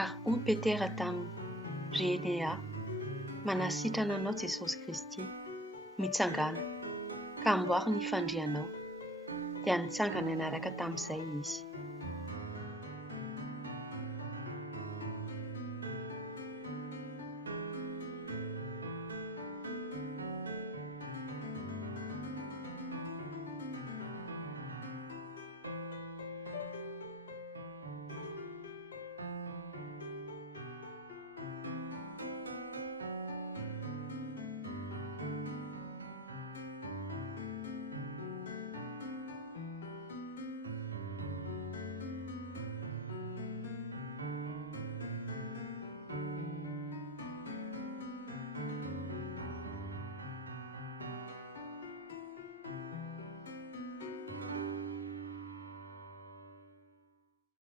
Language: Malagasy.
Ary hoy Petera tamin'ny Renea, manasitrana anao Jesosy Kristy, mitsangana, ka amboary ny fandrianao, dia nitsangana niaraka tamin'izay izy.